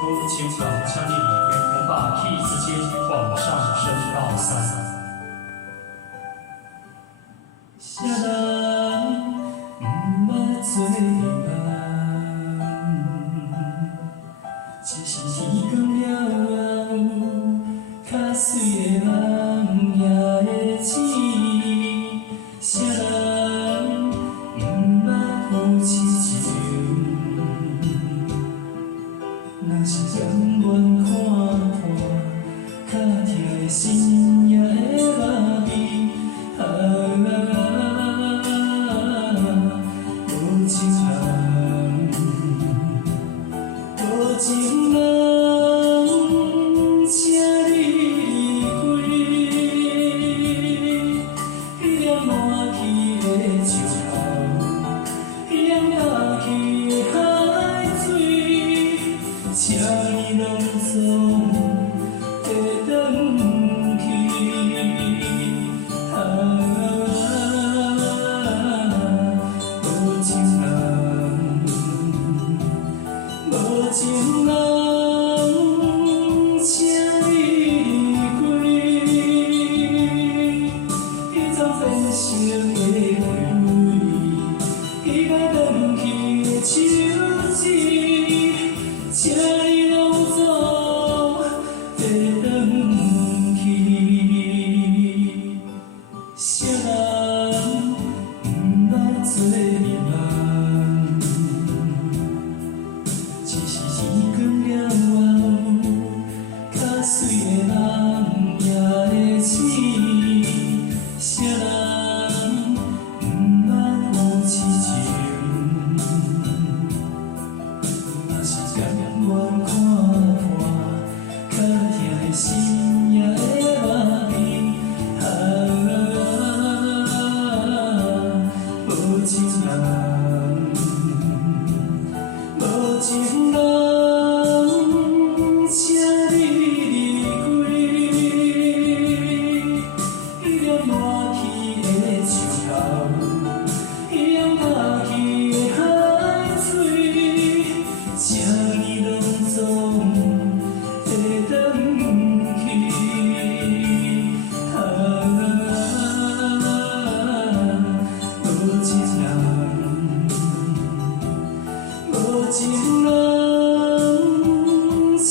不，请把枪力离开，我们把 key 直接往上升到3。谁人不捌做梦？只是天光了后，较水的人也会醒。谁人不捌有痴情？若是永远看破，较痛的心也会麻痹。无情人，无情人，请你离开。彼粒满去的树头，彼粒落去的海水，请你拢总会转去。无情人，无情人，请你离开。彼种变心的回味，彼个转去的手指，请你拢总会转去。谁人不捌做梦？只是天光了后，较水的人也会醒。谁人不捌有痴情？若是永远看破，较痛的心也会麻痹。无情人，无情人，请你离开。彼粒满去的树头，彼粒落去的海水，请你拢总会转去。无情人，无情人，请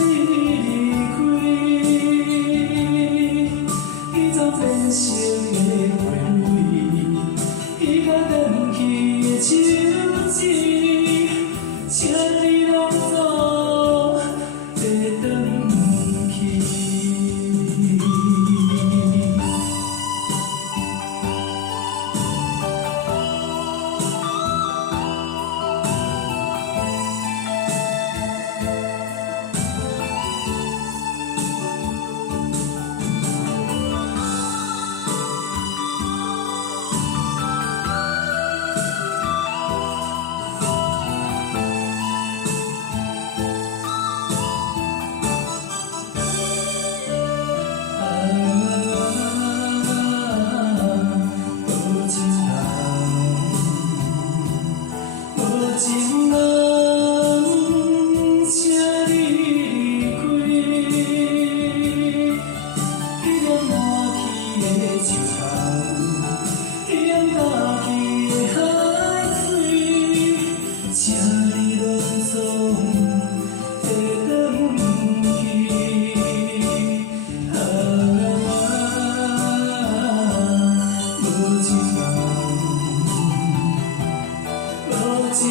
你离开。彼种变心的回味，彼个转去的手指，请你拢总会转去。无情人，无情人，请你离开。彼粒满去的树头，彼粒落去的海水，请你拢总会转去。无情人，无情